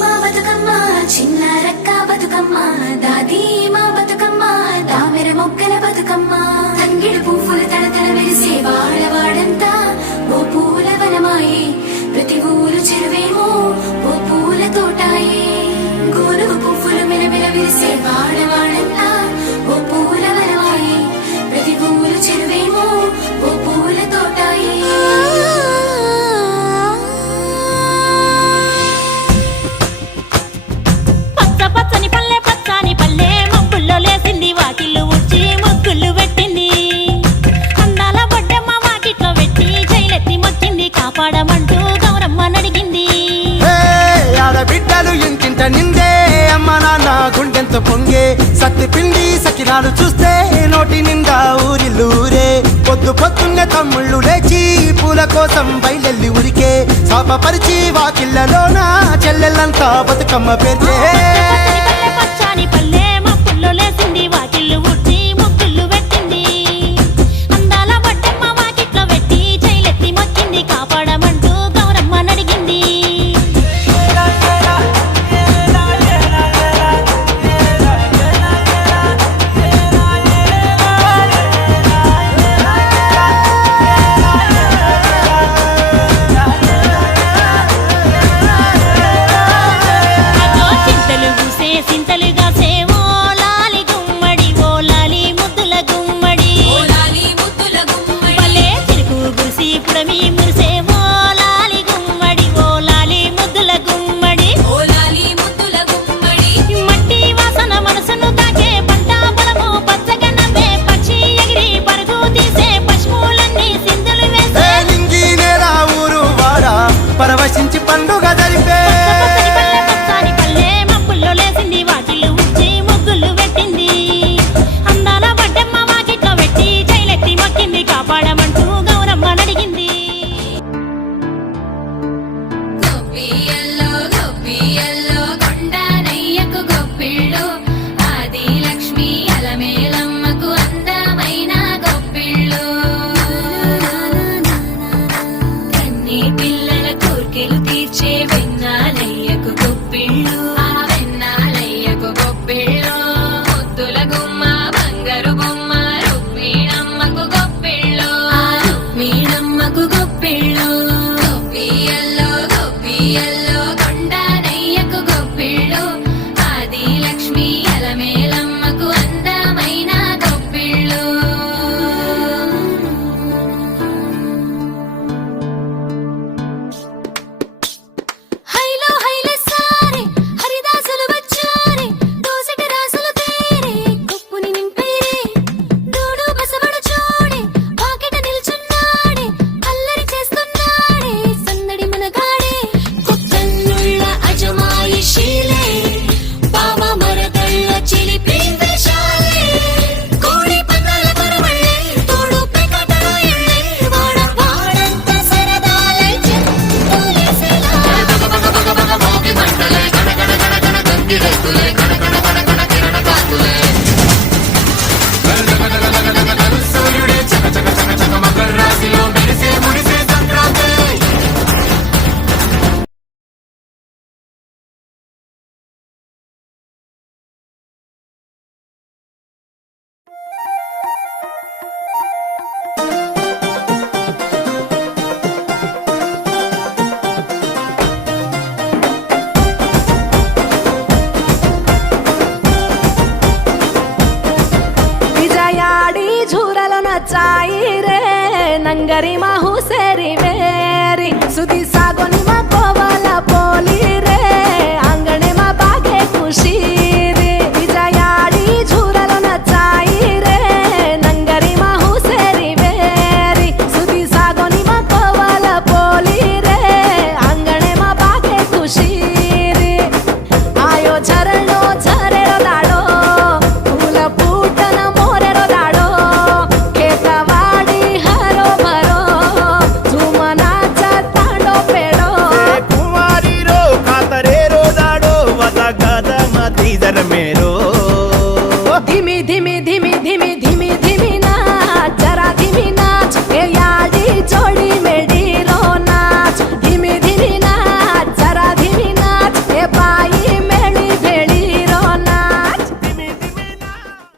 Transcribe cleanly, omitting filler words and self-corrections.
మా బతుకమ్మ చిన్న రక్క బతుకమ్మ దాది మా బతుకమ్మ దామెర మొగ్గల బతుకమ్మ తంగిడు పువ్వుల తడతడ మెరిసే వాడవాడంతా ఓ పూల వనమాయే ప్రతి ఊరు చెరువేమో ఓ పూల తోటాయే గోరుగు పువ్వులు మెలమెల విరిసే వాడవాడంతా ఓ పూల వనమాయే ప్రతి ఊరు చెరువేమో ఓ పూల తోటాయే పచ్చని పల్లె పచ్చని పల్లె మబ్బుల్లో లేసింది వాకిళ్ళు ఉచ్చి ముగ్గులు పెట్టింది అందాల బొడ్డమ్మ వాకిట్లో పెట్టి జైలెత్తి మొక్కింది కాపాడమంటూ గౌరమ్మ నడిగింది ఆడబిడ్డలు ఇంటింట నిందే అమ్మ నాన్న గుండెంత పొంగే సత్తి పిండి సకినాలు చూస్తే నోటి నిండా ఊరిల్లూరే పొద్దు పొద్దున్నే తమ్ముళ్ళు లేచి పూల కోసం బయలెల్లి ఉరికే శాపపరిచి వాకిళ్ళలోన చెల్లెళ్ళంతా బతుకమ్మ పేర్చే పచ్చని పల్లె మబ్బుల్లో లేసింది వాకిళ్ళు ఉచ్చి ముగ్గులు పెట్టింది అందాల బొడ్డమ్మ వాకిట్లో పెట్టి జైలెత్తి మొక్కింది కాపాడమంటూ గౌరమ్మ నడిగింది సింతలుగా సేవో లాలి గుమ్మడి ఓ లాలి ముద్దుల గుమ్మడి భలే చిరుకు గురిసి పుడమి మురిసేవో లాలి గుమ్మడి ఓ లాలి ముద్దుల గుమ్మడి మట్టి వాసన మనసును తాకే పంట పొలము పచ్చగా నవ్వే పక్షి ఎగిరి పరుగు తీసే పశువులన్నీ సింధులు వేసే నింగి నేల ఊరు వాడ పరవశించి పండుగ జరిపే పచ్చని పల్లె మబ్బుల్లో లేసింది వాకిళ్ళు ఉచ్చి ముగ్గులు పెట్టింది అందాల బొడ్డమ్మ వాకిట్లో పెట్టి జైలెత్తి మొక్కింది కాపాడమంటూ గౌరమ్మ నడిగింది గొప్పియల్లో కొండనయ్యకు గొప్పిళ్ళు ఆది లక్ష్మి అలమేలమ్మకు అందమైన గొప్పిళ్ళు కన్ని పిల్లల కోర్కెలు తీర్చే వెన్నాలయ్యకు గొప్పిళ్ళు ఆ వెన్నాలయ్యకు గొప్పిళ్ళు ముద్దుల గుమ్మ బంగారు బొమ్మ రుక్మిణమ్మకు గొప్పిళ్ళు ఆ రుక్మిణమ్మకు గొప్పిళ్ళు గొప్పియల్లో కొండనయ్యకు గొప్పిళ్ళు ఆది లక్ష్మి అలమేలమ్మకు అందమైన గొప్పిళ్ళు హైలో హైలే సారే హరిదాసులు వచ్చారే దోసటి రాసులు తేరే గుప్పుని నింపేరే దూడు బసవడు చూడే పాకెట నిల్చున్నాడే అల్లరి చేస్తున్నాడే సందడి మనగాడే కొత్తన్నుళ్ళ అజమాయిషీలే బావ మరదళ్ళ చిలిపి వేషాలే కోడి పందాల పరమళ్ళే తోడు పెకటలో ఎళ్ళే వాడంత సరదాలై చెప్పులేసేలా विजयाडी झुरलो नचाई रे नंगरी माहू सेरी वेरी सुधी सागोनी मा कोवाला पोली रे आंगणे मा बागे खुशी रे विजयाडी झुरलो नचाई रे नंगरी माहू सेरी वेरी सुधी सागोनी मा कोवाला पोली रे आंगणे मा बागे खुशी रे आयो झरलो झरेरो दाडो फूल फूटन मोरेरो दाडो खेतवाडी हरो भरो झुमनाचा तांडो पेडो कुमारी रो खातरे रो दाडो वजा गादा माती जर मेरो